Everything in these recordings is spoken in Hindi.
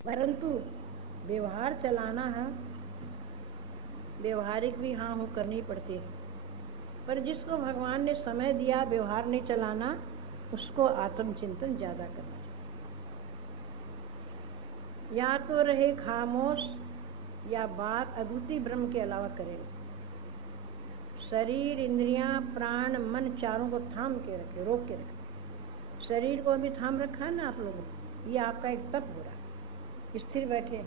परंतु व्यवहार चलाना है, व्यवहारिक भी हाँ हूँ करनी पड़ती है। पर जिसको भगवान ने समय दिया व्यवहार नहीं चलाना, उसको आत्मचिंतन ज़्यादा करना चाहिए। या तो रहे खामोश या बात अद्वितीय ब्रह्म के अलावा करें। शरीर, इंद्रियां, प्राण, मन चारों को थाम के रखे, रोक के रखे। शरीर को भी थाम रखा है ना आप लोगों ने, ये आपका एक तप हो रहा है, स्थिर बैठे।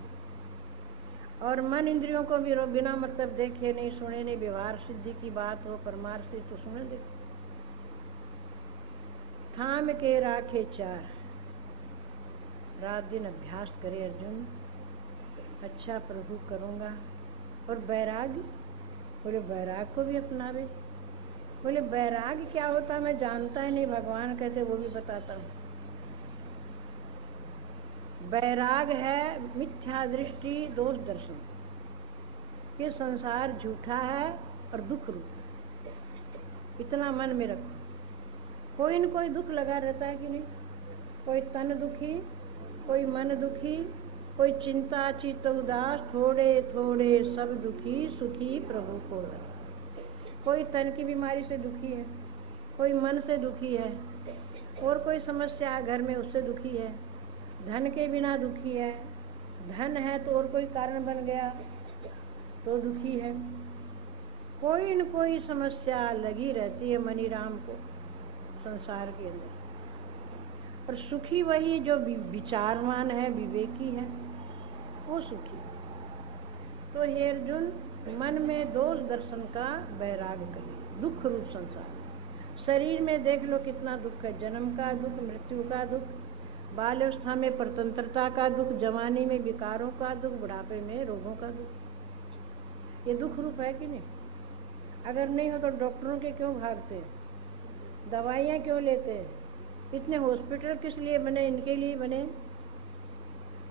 और मन इंद्रियों को भी बिना मतलब देखे नहीं, सुने नहीं, व्यवहार सिद्धि की बात हो, परमार्थ सिद्धि तो सुने देखो। थाम के राखे चार, रात दिन अभ्यास करे अर्जुन, अच्छा प्रभु करूँगा। और वैराग्य, बोले वैराग को भी अपनावे। बोले वैराग्य क्या होता मैं जानता ही नहीं, भगवान कहते वो भी बताता हूँ। वैराग है मिथ्या दृष्टि, दोष दर्शन। ये संसार झूठा है और दुख रूप, इतना मन में रखो। कोई न कोई दुख लगा रहता है कि नहीं? कोई तन दुखी, कोई मन दुखी, कोई चिंता चित्त उदास, थोड़े थोड़े सब दुखी, सुखी प्रभु को रख। कोई तन की बीमारी से दुखी है, कोई मन से दुखी है, और कोई समस्या घर में उससे दुखी है, धन के बिना दुखी है, धन है तो और कोई कारण बन गया तो दुखी है। कोई न कोई समस्या लगी रहती है मनीराम को संसार के अंदर। पर सुखी वही जो विचारवान है, विवेकी है, वो सुखी। तो हे अर्जुन, मन में दोष दर्शन का वैराग करिए। दुख रूप संसार, शरीर में देख लो कितना दुख है, जन्म का दुख, मृत्यु का दुख, बाल्यावस्था में परतंत्रता का दुख, जवानी में विकारों का दुख, बुढ़ापे में रोगों का दुख। ये दुख रूप है कि नहीं? अगर नहीं हो तो डॉक्टरों के क्यों भागते हैं, दवाइयाँ क्यों लेते हैं, इतने हॉस्पिटल किस लिए बने, इनके लिए बने।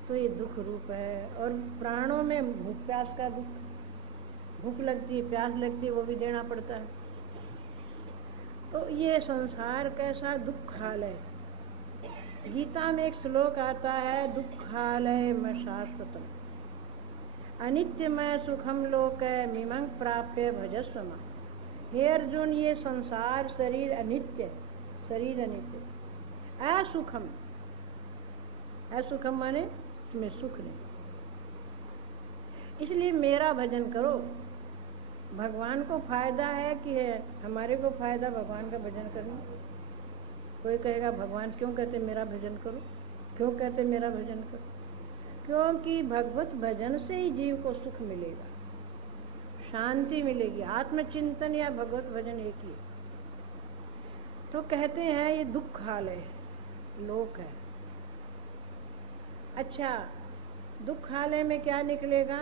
तो ये दुख रूप है। और प्राणों में भूख प्यास का दुख, भूख लगती है, प्यास लगती है, वो भी देना पड़ता है। तो ये संसार कैसा दुखालय। गीता में एक श्लोक आता है, दुखालय में शाश्वतम अनित्यमय सुखम लोकय मिमं प्राप्य भजस्व मां। हे अर्जुन, ये संसार शरीर अनित्य, शरीर अनित्य, असुखम। असुखम माने इसमें सुख नहीं, इसलिए मेरा भजन करो। भगवान को फायदा है कि है हमारे को फायदा भगवान का भजन करना। कोई कहेगा भगवान क्यों कहते मेरा भजन करो, क्यों कहते मेरा भजन करो? क्योंकि भगवत भजन से ही जीव को सुख मिलेगा, शांति मिलेगी। आत्मचिंतन या भगवत भजन एक ही। तो कहते हैं ये दुखालय लोक है। अच्छा, दुखालय में क्या निकलेगा?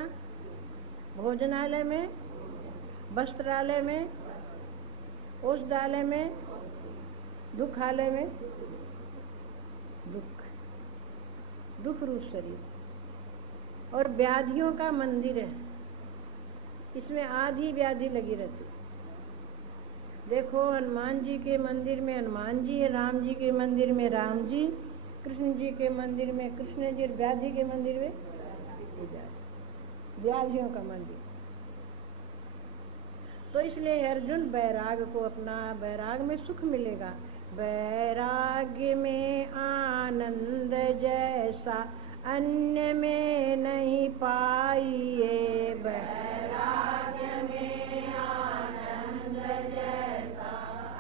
भोजनालय में, वस्त्रालय में, औषधालय में, दुखालय में दुख, दुख रूप शरीर। और व्याधियों का मंदिर है, इसमें आधी व्याधि लगी रहती। देखो हनुमान जी के मंदिर में हनुमान जी है, राम जी के मंदिर में राम जी, कृष्ण जी के मंदिर में कृष्ण जी, व्याधि के मंदिर में व्याधियों का मंदिर। तो इसलिए अर्जुन वैराग को अपना, वैराग में सुख मिलेगा। वैराग्य में आनंद जैसा अन्य में नहीं पाइए। वैराग्य में आनंद जैसा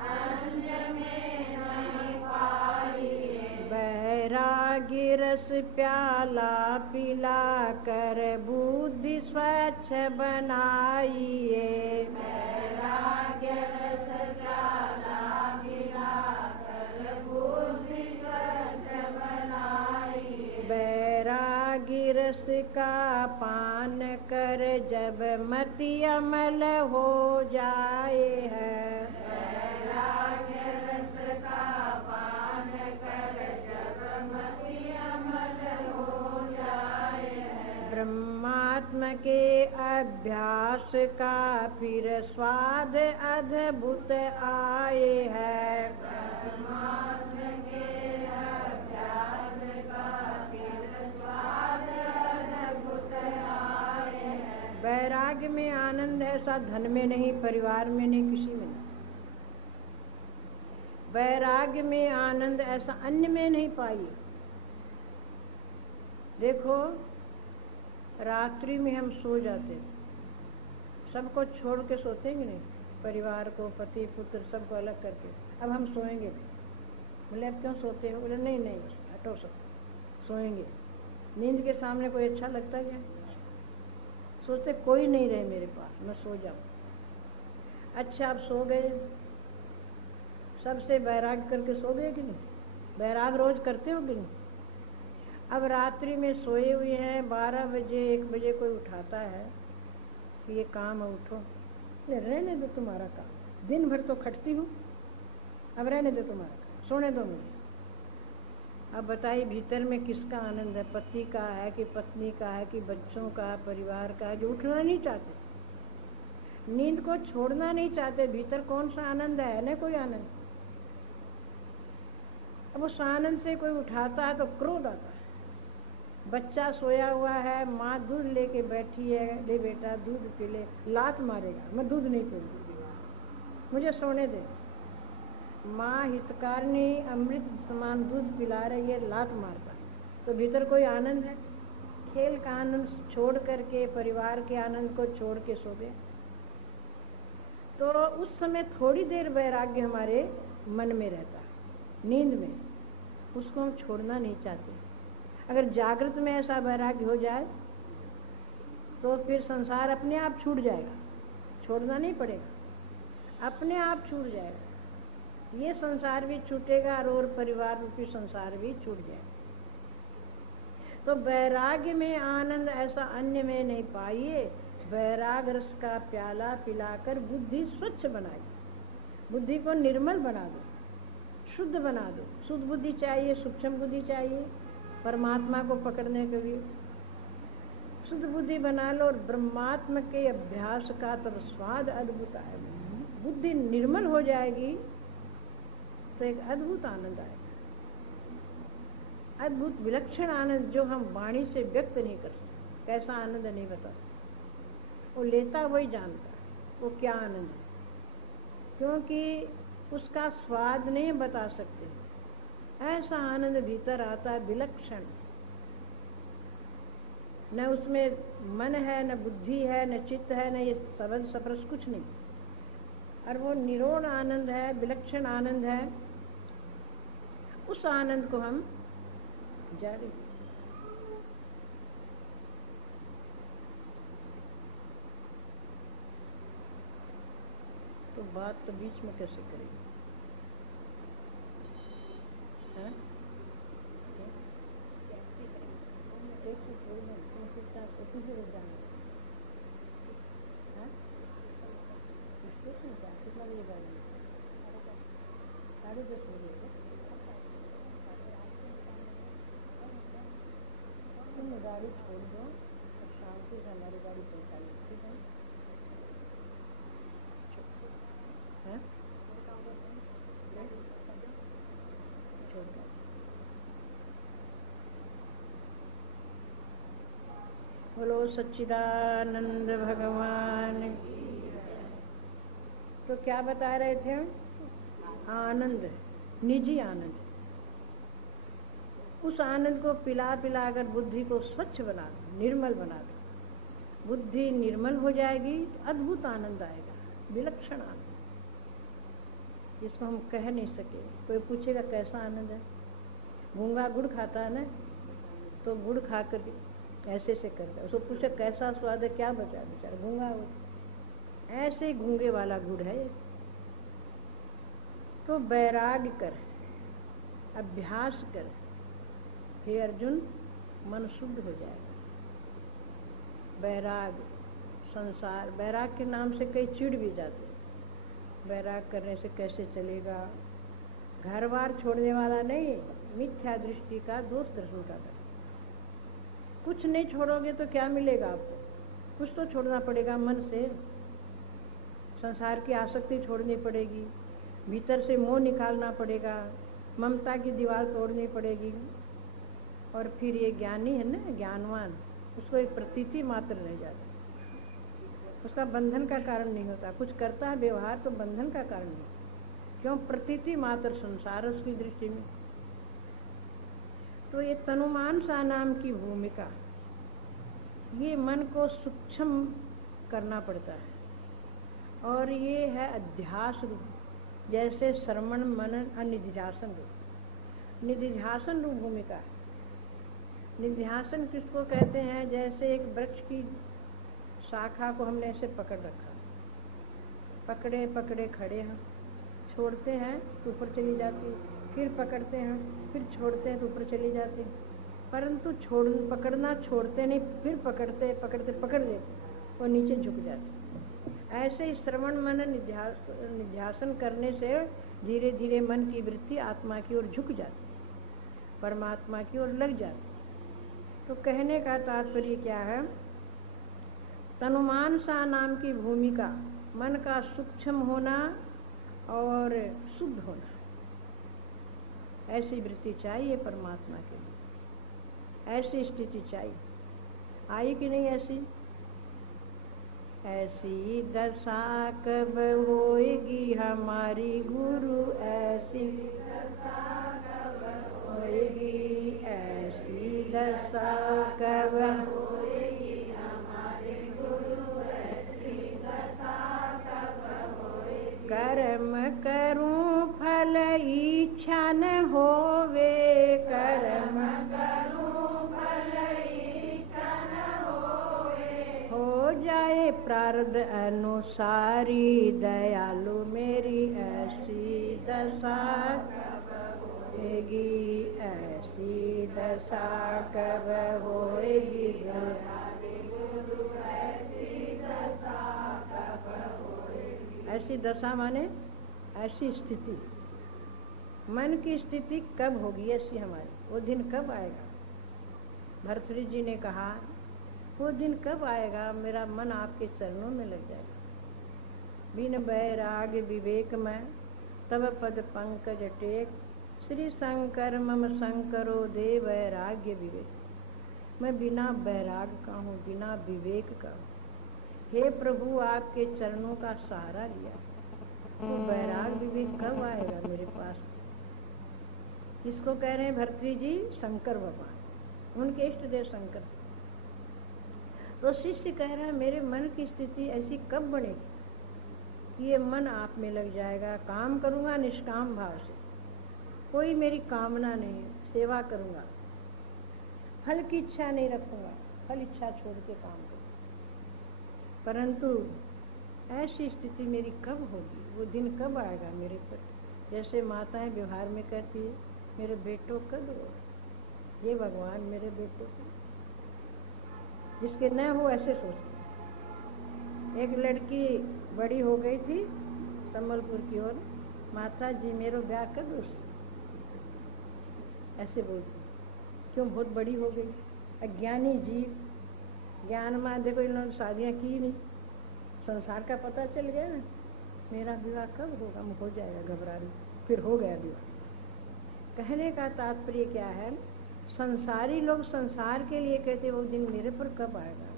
अन्य में नहीं पाइए। वैराग्य रस प्याला पिला कर बुद्धि स्वच्छ बनाइए। वैराग्य रस प्याला पिला कर बुद्धि स्वच्छ बनाइए। वैराग्य रस का पान कर जब मति अमल हो जाए है। वैराग्य रस का पान कर जब मति अमल हो जाए है। ब्रह्मात्म के अभ्यास का फिर स्वाद अद्भुत आए है। ब्रह्मात्म के अभ्यास का फिर स्वाद वैराग्य में आनंद ऐसा धन में नहीं, परिवार में नहीं, किसी में नहीं। वैराग्य में आनंद ऐसा अन्य में नहीं पाइए। देखो, रात्रि में हम सो जाते, सबको छोड़ के सोते कि नहीं, परिवार को, पति पुत्र सबको अलग करके। अब हम सोएंगे। बोले अब क्यों सोते हो? बोले नहीं नहीं, हटो सब, सोएंगे। नींद के सामने कोई अच्छा लगता है क्या? सोचते कोई नहीं रहे मेरे पास, मैं सो जाऊँ। अच्छा, आप सो गए, सबसे वैराग करके सो गए कि नहीं? वैराग रोज करते हो कि नहीं? अब रात्रि में सोए हुए हैं, 12 बजे 1 बजे कोई उठाता है कि ये काम है, उठो। ये रहने दो तुम्हारा काम, दिन भर तो खटती हूँ, अब रहने दो तुम्हारा काम, सोने दो मुझे। अब बताइए भीतर में किसका आनंद है? पति का है कि पत्नी का है कि बच्चों का, परिवार का, जो उठना नहीं चाहते, नींद को छोड़ना नहीं चाहते। भीतर कौन सा आनंद है? ना कोई आनंद। अब उस आनंद से कोई उठाता है तो क्रोध आता है। बच्चा सोया हुआ है, माँ दूध लेके बैठी है, ले बेटा दूध पी ले, लात मारेगा, मैं दूध नहीं पीऊँगी, मुझे सोने दे। माँ हितकारिणी अमृत समान दूध पिला रही है, लात मारता, तो भीतर कोई आनंद है? खेल का आनंद छोड़ करके, परिवार के आनंद को छोड़ के सो गए। तो उस समय थोड़ी देर वैराग्य हमारे मन में रहता, नींद में, उसको हम छोड़ना नहीं चाहते। अगर जागृत में ऐसा वैराग्य हो जाए तो फिर संसार अपने आप छूट जाएगा, छोड़ना नहीं पड़ेगा, अपने आप छूट जाएगा। ये संसार भी छूटेगा और परिवार रूपी संसार भी छूट जाएगा। तो वैराग्य में आनंद ऐसा अन्य में नहीं पाइए। वैराग रस का प्याला पिलाकर बुद्धि स्वच्छ बनाइए, बुद्धि को निर्मल बना दो, शुद्ध बना दो। शुद्ध बुद्धि चाहिए, सूक्ष्म बुद्धि चाहिए परमात्मा को पकड़ने के लिए। शुद्ध बुद्धि बना लो और ब्रह्मात्म के अभ्यास का तब स्वाद अद्भुत है। बुद्धि निर्मल हो जाएगी तो एक अद्भुत आनंद आएगा, अद्भुत विलक्षण आनंद जो हम वाणी से व्यक्त नहीं कर सकते। कैसा आनंद नहीं बता सकते, वो लेता वही जानता है वो क्या आनंद है, क्योंकि उसका स्वाद नहीं बता सकते। ऐसा आनंद भीतर आता है विलक्षण, न उसमें मन है, न बुद्धि है, न चित्त है, न ये शब्द स्पर्श, कुछ नहीं। और वो निरोध आनंद है, विलक्षण आनंद है। उस आनंद को हम जारी, तो बात तो बीच में कैसे करेंगे? हाँ? कितना बजे गाड़ी? 10:30 बजे। तुम गाड़ी छोड़ दो और शांति से हमारी गाड़ी पहुँचा लो, ठीक है? हाँ? छोड़ दो। बोलो सच्चिदानंद भगवान। तो क्या बता रहे थे हम? आनंद, निजी आनंद। उस आनंद को पिला पिला कर बुद्धि को स्वच्छ बना दो, निर्मल बना दो। बुद्धि निर्मल हो जाएगी, अद्भुत आनंद आएगा, विलक्षण आनंद, जिसको हम कह नहीं सके। कोई पूछेगा कैसा आनंद है? गूंगा गुड़ खाता है ना, तो गुड़ खा कर ऐसे से करता है, उसको पूछे कैसा स्वाद है, क्या बचा? बेचारा गूंगा हो, ऐसे गूंगे वाला गुड़ है। तो वैराग्य कर, अभ्यास कर, हे अर्जुन, मन शुद्ध हो जाएगा। वैराग, संसार, वैराग के नाम से कई चिढ़ भी जाते हैं। वैराग करने से कैसे चलेगा? घर बार छोड़ने वाला नहीं, मिथ्या दृष्टि का दोष दर्शन का कर। कुछ नहीं छोड़ोगे तो क्या मिलेगा आपको? कुछ तो छोड़ना पड़ेगा मन से। संसार की आसक्ति छोड़नी पड़ेगी, भीतर से मोह निकालना पड़ेगा, ममता की दीवार तोड़नी पड़ेगी। और फिर ये ज्ञानी है ना, ज्ञानवान, उसको एक प्रतीति मात्र रह जाता, उसका बंधन का कारण नहीं होता। कुछ करता है व्यवहार तो बंधन का कारण नहीं, क्यों? प्रतीति मात्र संसार उसकी दृष्टि में। तो ये तनुमान सा नाम की भूमिका, ये मन को सूक्ष्म करना पड़ता है, और ये है अध्यास रूप, जैसे श्रवण मनन और निधिध्यासन रूप। निधिध्यासन रूप भूमिका है। निधिध्यासन किसको कहते हैं? जैसे एक वृक्ष की शाखा को हमने ऐसे पकड़ रखा, पकड़े पकड़े खड़े हैं, छोड़ते हैं तो ऊपर चली जाती, फिर पकड़ते हैं, फिर छोड़ते हैं तो ऊपर चली जाती, परंतु पकड़ना छोड़ते नहीं, फिर पकड़ते पकड़ते पकड़ लेते और नीचे झुक जाते। ऐसे ही श्रवण मनन निध्यासन करने से धीरे धीरे मन की वृत्ति आत्मा की ओर झुक जाती, परमात्मा की ओर लग जाती। तो कहने का तात्पर्य क्या है? तनुमान सा नाम की भूमिका, मन का सूक्ष्म होना और शुद्ध होना, ऐसी वृत्ति चाहिए परमात्मा के लिए, ऐसी स्थिति चाहिए। आई कि नहीं ऐसी? ऐसी दशा कब होएगी हमारी गुरु, ऐसी दशा कब होएगी, ऐसी दशा कब होएगी हमारे गुरु, ऐसी दशा कब होएगी। कर्म करूं फल इच्छा न होवे, कर्म करूं फल इच्छा न होवे, हो जाए प्रारब्ध अनुसारी दयालु मेरी, ऐसी दशा कब होएगी, ऐसी दशा कब होएगी, ऐसी दशा कब होएगी। ऐसी दशा माने ऐसी स्थिति, मन की स्थिति कब होगी ऐसी हमारी? वो दिन कब आएगा? भर्तृहरि जी ने कहा, वो दिन कब आएगा मेरा मन आपके चरणों में लग जाएगा। बिन बैराग्य विवेक में तब पद पंकज टेक, श्री शंकर मम शंकरो दे वैराग्य विवेक। मैं बिना बैराग का हूँ, बिना विवेक का हूँ। हे प्रभु, आपके चरणों का सहारा लिया, तो बैराग विवेक कब आएगा मेरे पास? किसको कह रहे हैं भर्तृहरि जी? शंकर भगवान, उनके इष्ट देव शंकर। तो शिष्य कह रहा है मेरे मन की स्थिति ऐसी कब बनेगी कि ये मन आप में लग जाएगा। काम करूँगा निष्काम भाव से, कोई मेरी कामना नहीं, सेवा करूँगा, फल की इच्छा नहीं रखूँगा, फल इच्छा छोड़ के काम करूँगा। परंतु ऐसी स्थिति मेरी कब होगी? वो दिन कब आएगा मेरे पर? जैसे माताएं व्यवहार में कहती है, मेरे बेटों कब हो, ये भगवान मेरे बेटों को, जिसके न हो ऐसे सोचते। एक लड़की बड़ी हो गई थी संबलपुर की ओर, माता जी मेरो ब्याह कब हो, ऐसे बोलती। क्यों? बहुत बड़ी हो गई, अज्ञानी जीव, ज्ञान में देखो इन्होंने शादियाँ की नहीं, संसार का पता चल गया ना, मेरा विवाह कब होगा, हो जाएगा, घबरा रही, फिर हो गया विवाह। कहने का तात्पर्य क्या है? संसारी लोग संसार के लिए कहते वो दिन मेरे पर कब आएगा,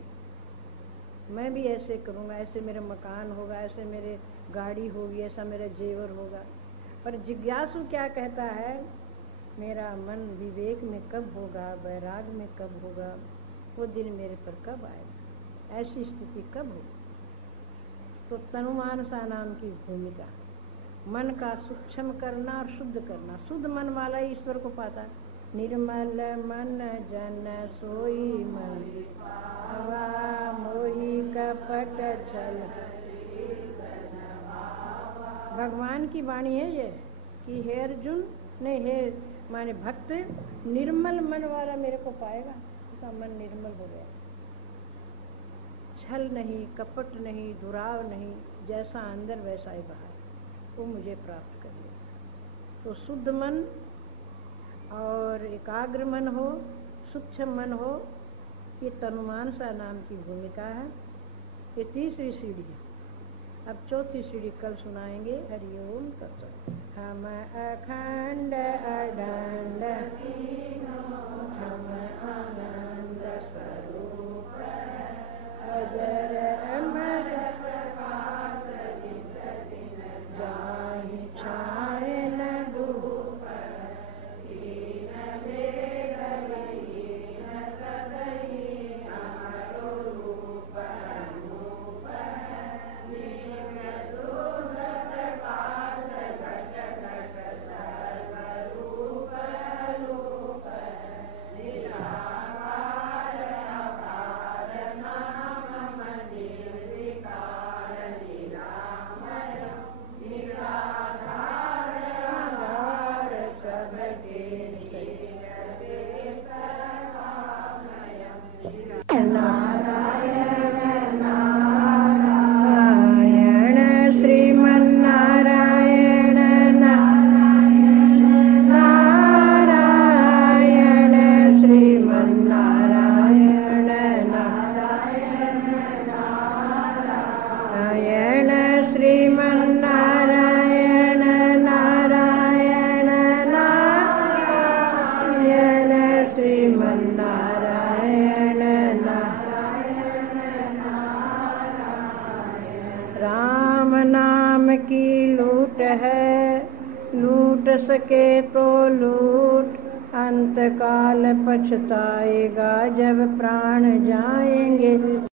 मैं भी ऐसे करूँगा, ऐसे मेरा मकान होगा, ऐसे मेरे गाड़ी होगी, ऐसा मेरा जेवर होगा। पर जिज्ञासु क्या कहता है? मेरा मन विवेक में कब होगा, वैराग में कब होगा, वो दिन मेरे पर कब आएगा, ऐसी स्थिति कब होगी? तो तनुमान सा नाम की भूमिका, मन का सूक्ष्म करना और शुद्ध करना। शुद्ध मन वाला ईश्वर को पाता। निर्मल मन जन सोई मन पावा, मोही कपट छल। भगवान की वाणी है ये कि हे अर्जुन, नहीं हे माने भक्त, निर्मल मन वाला मेरे को पाएगा, उसका मन निर्मल हो गया, छल नहीं, कपट नहीं, दुराव नहीं, जैसा अंदर वैसा ही बाहर, वो मुझे प्राप्त कर ले। तो शुद्ध मन और एकाग्र मन हो, सूक्ष्म मन हो, ये तनुमान सा नाम की भूमिका है। ये तीसरी सीढ़ी है। अब चौथी सीढ़ी कल सुनाएंगे। हरिओम तत्सत। हम अखंड अडंड हम आनंद स्वरूप अजर अमर सके तो लूट, अंतकाल पछताएगा जब प्राण जाएंगे।